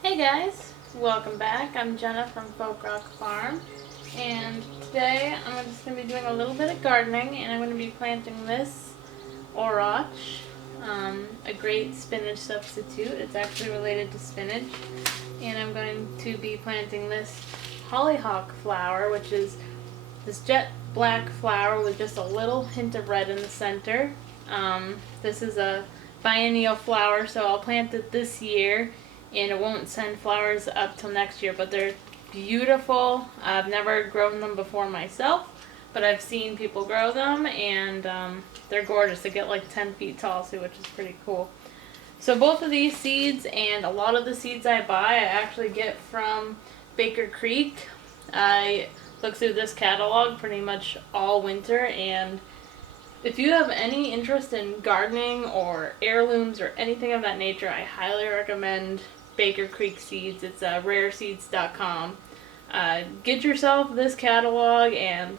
Hey guys, welcome back. I'm Jenna from Folk Rock Farm, and today I'm just going to be doing a little bit of gardening, and I'm going to be planting this orach, a great spinach substitute. It's actually related to spinach, and I'm going to be planting this hollyhock flower, which is this jet black flower with just a little hint of red in the center. This is a biennial flower, so I'll plant it this year and it won't send flowers up till next year, but they're beautiful. I've never grown them before myself, but I've seen people grow them, and they're gorgeous. They get like 10 feet tall, so which is pretty cool. So both of these seeds and a lot of the seeds I buy, I actually get from Baker Creek. I look through this catalog pretty much all winter, and if you have any interest in gardening or heirlooms or anything of that nature, I highly recommend Baker Creek Seeds. It's rareseeds.com. Get yourself this catalog, and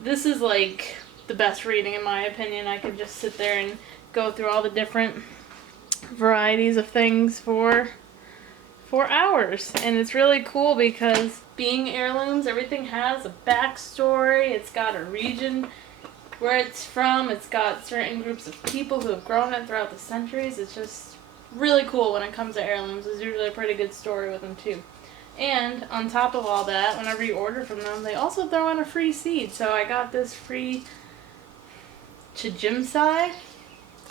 this is like the best reading in my opinion. I could just sit there and go through all the different varieties of things for hours, and it's really cool because being heirlooms, everything has a backstory. It's got a region where it's from. It's got certain groups of people who have grown it throughout the centuries. It's just really cool when it comes to heirlooms. There's usually a pretty good story with them too. And on top of all that, whenever you order from them, they also throw in a free seed. So I got this free Chijimsai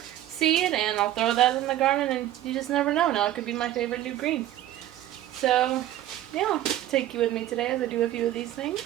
seed, and I'll throw that in the garden, and you just never know. Now it could be my favorite new green. So yeah, I'll take you with me today as I do a few of these things.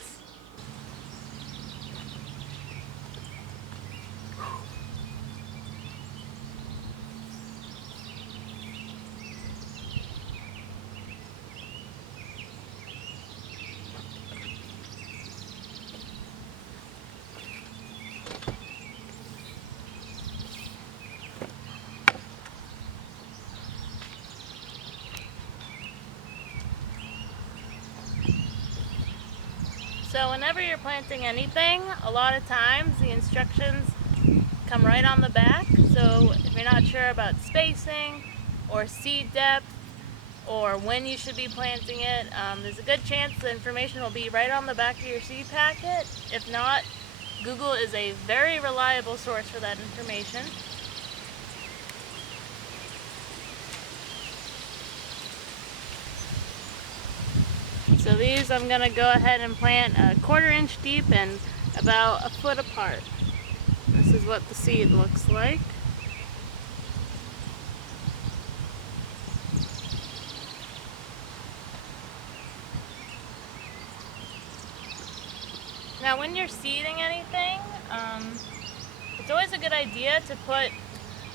So whenever you're planting anything, a lot of times the instructions come right on the back. So if you're not sure about spacing or seed depth or when you should be planting it, there's a good chance the information will be right on the back of your seed packet. If not, Google is a very reliable source for that information. So these I'm going to go ahead and plant a 1/4 inch deep and about a foot apart. This is what the seed looks like. Now when you're seeding anything, it's always a good idea to put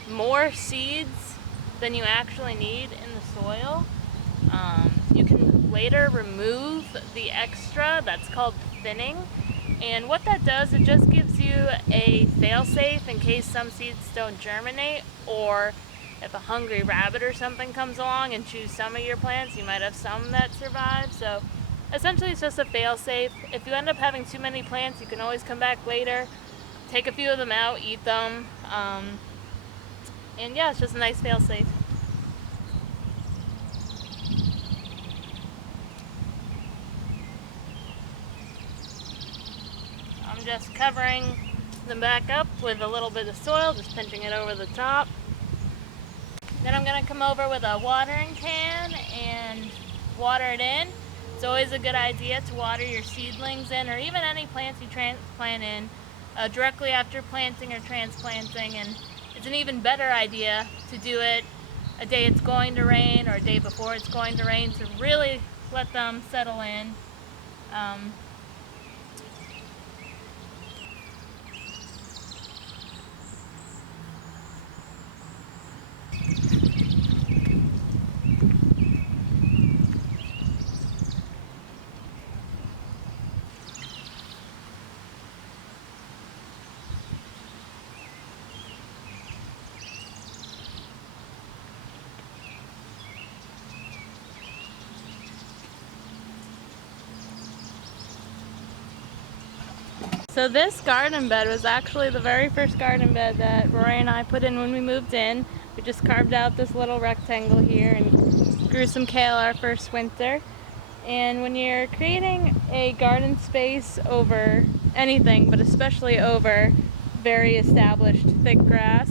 more seeds than you actually need in the soil. You can later remove the extra. That's called thinning, and what that does, it just gives you a fail-safe in case some seeds don't germinate, or if a hungry rabbit or something comes along and chews some of your plants, you might have some that survive. So essentially it's just a fail-safe. If you end up having too many plants, you can always come back later, take a few of them out, eat them, and yeah, it's just a nice fail-safe. I'm just covering them back up with a little bit of soil, just pinching it over the top. Then I'm going to come over with a watering can and water it in. It's always a good idea to water your seedlings in, or even any plants you transplant in, directly after planting or transplanting. And it's an even better idea to do it a day it's going to rain or a day before it's going to rain, to really let them settle in. So this garden bed was actually the very first garden bed that Rory and I put in when we moved in. We just carved out this little rectangle here and grew some kale our first winter. And when you're creating a garden space over anything, but especially over very established thick grass,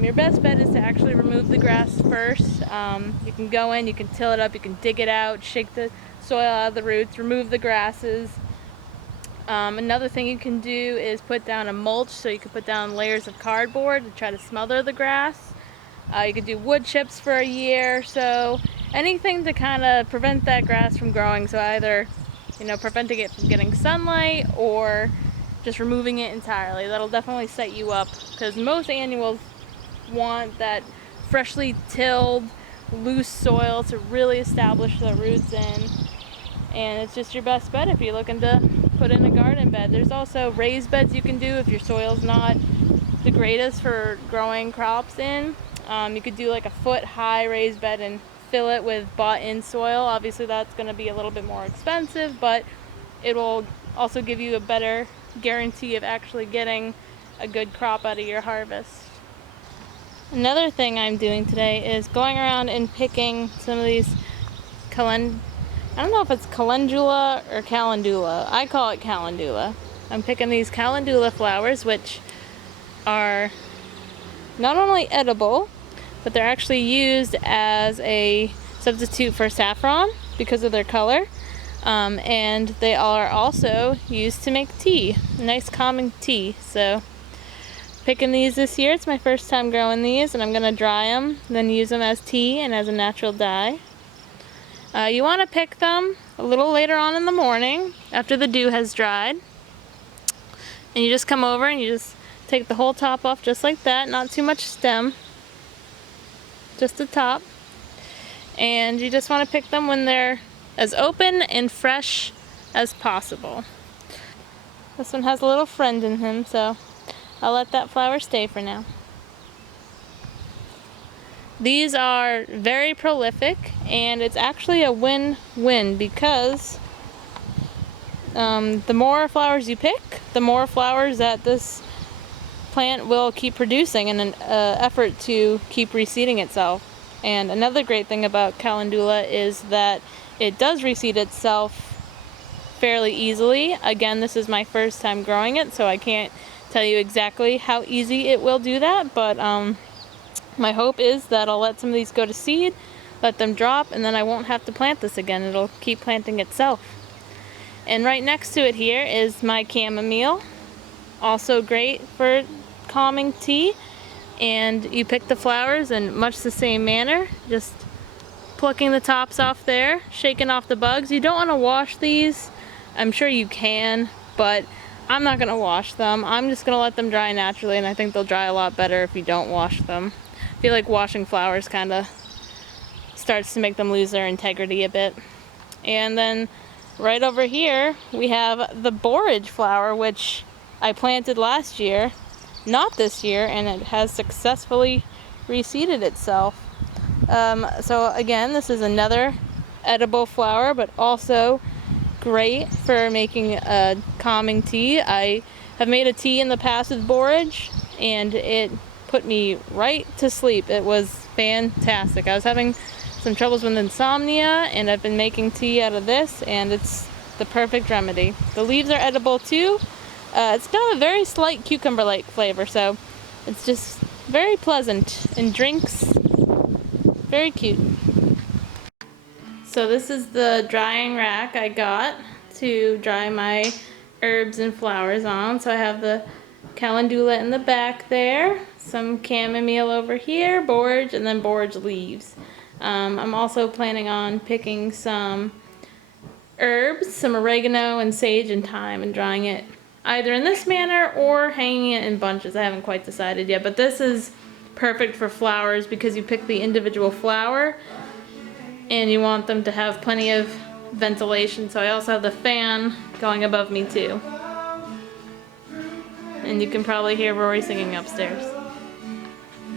your best bet is to actually remove the grass first. You can go in, you can till it up, you can dig it out, shake the soil out of the roots, remove the grasses. Another thing you can do is put down a mulch, so you can put down layers of cardboard to try to smother the grass. You could do wood chips for a year, so anything to kind of prevent that grass from growing. So either, preventing it from getting sunlight or just removing it entirely. That'll definitely set you up, because most annuals want that freshly tilled, loose soil to really establish the roots in. And it's just your best bet if you're looking to put in a garden bed. There's also raised beds you can do if your soil's not the greatest for growing crops in. You could do like a foot high raised bed and fill it with bought in soil. Obviously that's going to be a little bit more expensive, but it will also give you a better guarantee of actually getting a good crop out of your harvest. Another thing I'm doing today is going around and picking some of these I don't know if it's calendula or calendula. I call it calendula. I'm picking these calendula flowers, which are not only edible, but they're actually used as a substitute for saffron because of their color. And they are also used to make tea, nice calming tea. So picking these this year. It's my first time growing these, and I'm going to dry them, then use them as tea and as a natural dye. You want to pick them a little later on in the morning after the dew has dried. And you just come over and you just take the whole top off just like that, not too much stem, just the top. And you just want to pick them when they're as open and fresh as possible. This one has a little friend in him, so I'll let that flower stay for now. These are very prolific, and it's actually a win-win because the more flowers you pick, the more flowers that this plant will keep producing in an effort to keep reseeding itself. And another great thing about calendula is that it does reseed itself fairly easily. Again, this is my first time growing it, so I can't tell you exactly how easy it will do that, but my hope is that I'll let some of these go to seed, let them drop, and then I won't have to plant this again. It'll keep planting itself. And right next to it here is my chamomile, also great for calming tea. And you pick the flowers in much the same manner, just plucking the tops off there, shaking off the bugs. You don't want to wash these. I'm sure you can, but I'm not going to wash them. I'm just going to let them dry naturally, and I think they'll dry a lot better if you don't wash them. I feel like washing flowers kind of starts to make them lose their integrity a bit. And then right over here we have the borage flower, which I planted last year, not this year, and it has successfully reseeded itself. So again, this is another edible flower, but also great for making a calming tea. I have made a tea in the past with borage, and it put me right to sleep. It was fantastic. I was having some troubles with insomnia, and I've been making tea out of this, and it's the perfect remedy. The leaves are edible too. It's got a very slight cucumber-like flavor, so it's just very pleasant and drinks very cute. So this is the drying rack I got to dry my herbs and flowers on. So I have the calendula in the back there, some chamomile over here, borage, and then borage leaves. I'm also planning on picking some herbs, some oregano and sage and thyme, and drying it either in this manner or hanging it in bunches. I haven't quite decided yet, but this is perfect for flowers because you pick the individual flower and you want them to have plenty of ventilation. So I also have the fan going above me too. And you can probably hear Rory singing upstairs.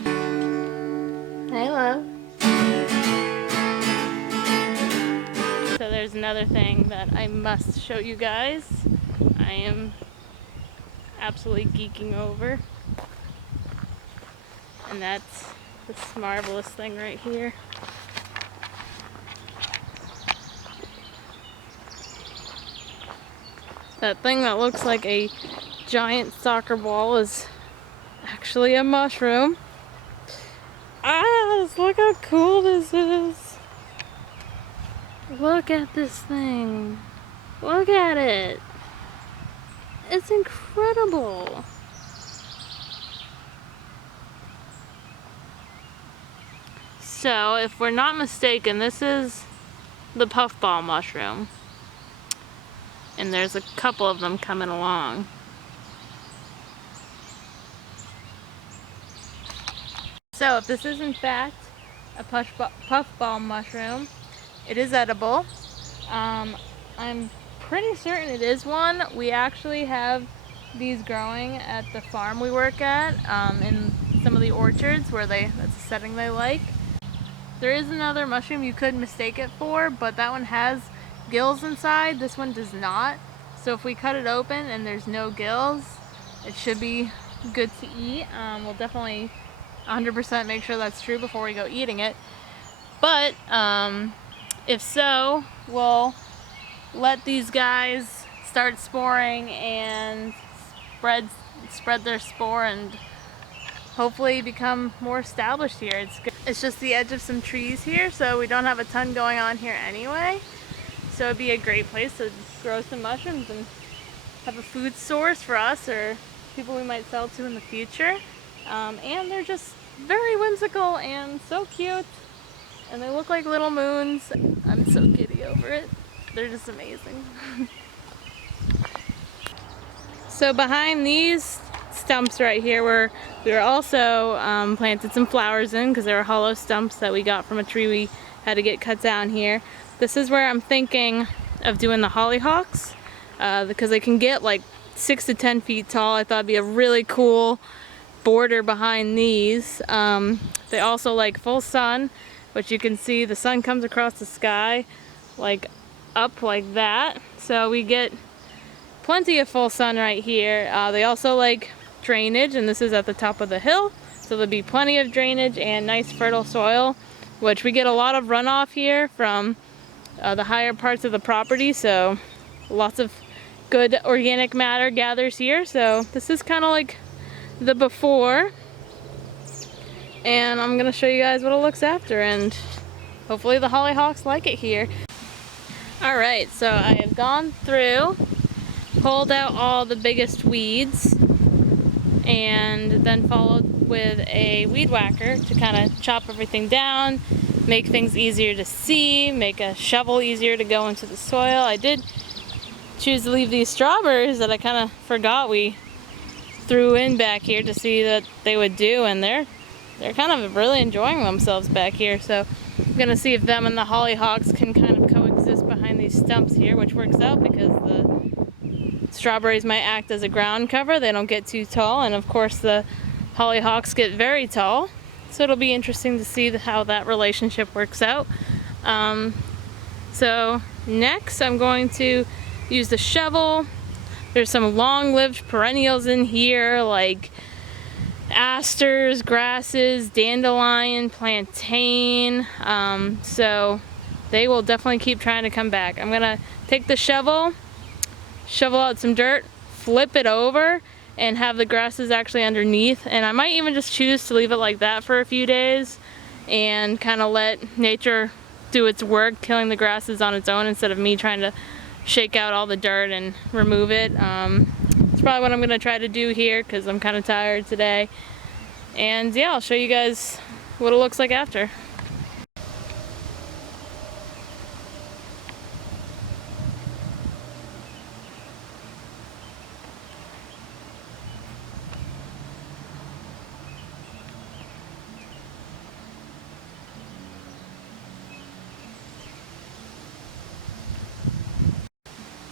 Hey, love. So there's another thing that I must show you guys. I am absolutely geeking over. And that's this marvelous thing right here. That thing that looks like a giant soccer ball is actually a mushroom. Ah, look how cool this is. Look at this thing. Look at it. It's incredible. So, if we're not mistaken, this is the puffball mushroom. And there's a couple of them coming along. So, if this is in fact a puffball mushroom, it is edible. I'm pretty certain it is one. We actually have these growing at the farm we work at, in some of the orchards where that's a setting they like. There is another mushroom you could mistake it for, but that one has gills inside. This one does not. So if we cut it open and there's no gills, it should be good to eat. We'll definitely 100% make sure that's true before we go eating it. But if so, we'll let these guys start sporing and spread their spore and hopefully become more established here. It's just the edge of some trees here, so we don't have a ton going on here anyway. So it'd be a great place to grow some mushrooms and have a food source for us or people we might sell to in the future. And they're just very whimsical and so cute. And they look like little moons. I'm so giddy over it. They're just amazing. So behind these stumps right here, where we were also planted some flowers in because they were hollow stumps that we got from a tree we had to get cut down here. This is where I'm thinking of doing the hollyhocks because they can get like 6 to 10 feet tall. I thought it'd be a really cool border behind these. They also like full sun, which you can see the sun comes across the sky like up like that, so we get plenty of full sun right here. They also like drainage, and this is at the top of the hill, so there'll be plenty of drainage and nice fertile soil, which we get a lot of runoff here from the higher parts of the property, so lots of good organic matter gathers here. So this is kind of like the before, and I'm gonna show you guys what it looks after, and hopefully the hollyhocks like it here. Alright, so I have gone through, pulled out all the biggest weeds, and then followed with a weed whacker to kind of chop everything down, make things easier to see, make a shovel easier to go into the soil. I did choose to leave these strawberries that I kind of forgot we threw in back here to see that they would do, and they're kind of really enjoying themselves back here. So I'm gonna see if them and the hollyhocks can kind of coexist behind these stumps here, which works out because the strawberries might act as a ground cover. They don't get too tall, and of course the hollyhocks get very tall. So it'll be interesting to see how that relationship works out. So next I'm going to use the shovel. There's some long-lived perennials in here like asters, grasses, dandelion, plantain, so they will definitely keep trying to come back. I'm gonna take the shovel out some dirt, flip it over, and have the grasses actually underneath, and I might even just choose to leave it like that for a few days and kind of let nature do its work, killing the grasses on its own instead of me trying to shake out all the dirt and remove it. It's probably what I'm gonna try to do here because I'm kind of tired today. And yeah, I'll show you guys what it looks like after.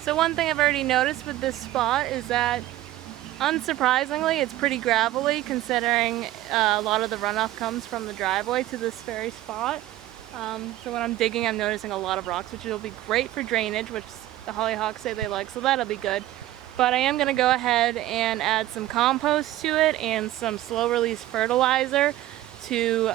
So one thing I've already noticed with this spot is that, unsurprisingly, it's pretty gravelly considering a lot of the runoff comes from the driveway to this very spot. So when I'm digging, I'm noticing a lot of rocks, which will be great for drainage, which the hollyhocks say they like, so that'll be good. But I am going to go ahead and add some compost to it and some slow release fertilizer to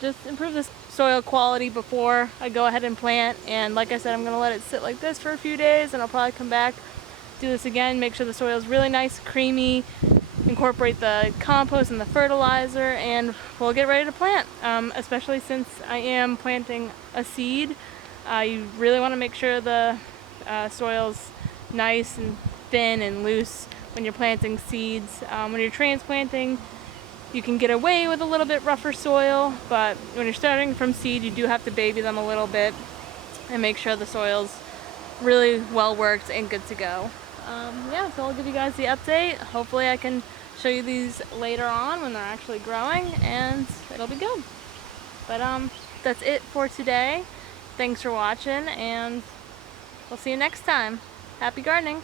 just improve the soil quality before I go ahead and plant. And like I said, I'm going to let it sit like this for a few days, and I'll probably come back do this again, make sure the soil is really nice, creamy, incorporate the compost and the fertilizer, and we'll get ready to plant. Especially since I am planting a seed, you really want to make sure the soil's nice and thin and loose when you're planting seeds. When you're transplanting, you can get away with a little bit rougher soil, but when you're starting from seed, you do have to baby them a little bit and make sure the soil's really well worked and good to go. Yeah, so I'll give you guys the update. Hopefully I can show you these later on when they're actually growing, and it'll be good. But that's it for today. Thanks for watching, and we'll see you next time. Happy gardening!